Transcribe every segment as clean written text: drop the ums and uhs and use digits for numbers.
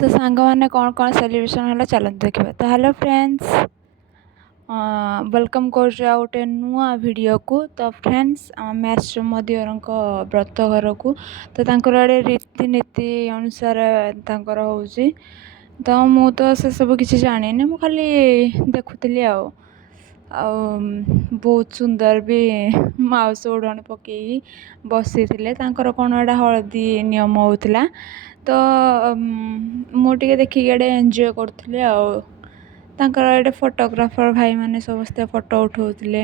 तो सांगने कौन कौन सेलिब्रेशन है चलते देखा। तो हेलो फ्रेंड्स, वेलकम कर गोटे नुआ वीडियो को। तो फ्रेंड्स मैथ्स मदियर व्रत घर को तो आड़े रीतिनीति अनुसार हो। तो मु तो से सब किसी जानी मु खाली देखुली बहुत सुंदर भी माउस ओढ़णी पकई बसी थे कौन एटा हलदी नियम होता। तो मुझे देखिक एडे एंजॉय करुले एडे फोटोग्राफर भाई माने समस्ते फोटो उठाउले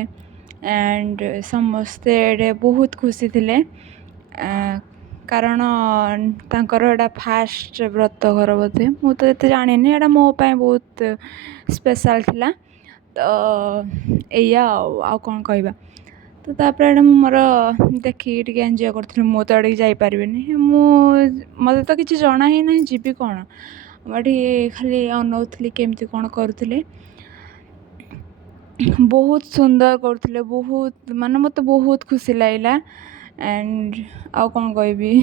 एंड समस्ते एडे बहुत खुशी थे कारण एडा फास्ट व्रत घर बोधे मु तो ये जानी एडा मो बहुत स्पेशल थिला। तो या कौन कहवा तो तापर मोर देखिए एंजॉय करी मु तो अड़े जापारि मत तो किसी जना ही ना जीवी कौन मुझे खाली अनाउली केमती कौन करुले बहुत सुंदर करुले बहुत माने मत बहुत खुशी लगे एंड आउ कौन कहबी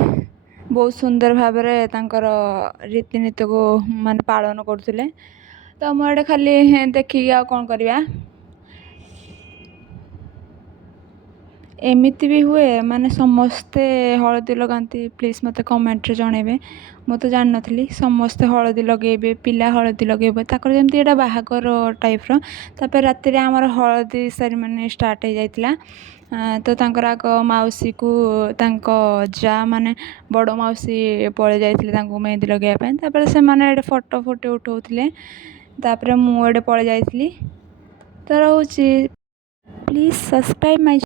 बहुत सुंदर भाव रीतिनीति को मान पालन करुले। तो मुझे खाली देखिए आ कौन करवा एमती भी हुए माने समस्ते हलदी लगाती प्लीज मत कमेंट रे जनइबे मु तो जान नी समस्ते हलदी लगे पिला हलदी लगे जमी एटा बाहागर टाइप रो राति रे आमर हलदी सेरेमनी स्टार्ट हो जाइतिला। तो आग मौसी को जा माने बड़ मौसी पड़े जाइए मेहंदी लगे से माने फोटो फोटो उठाउले मुझे पड़े जाइली। तो रोचे प्लीज सब्सक्राइब माय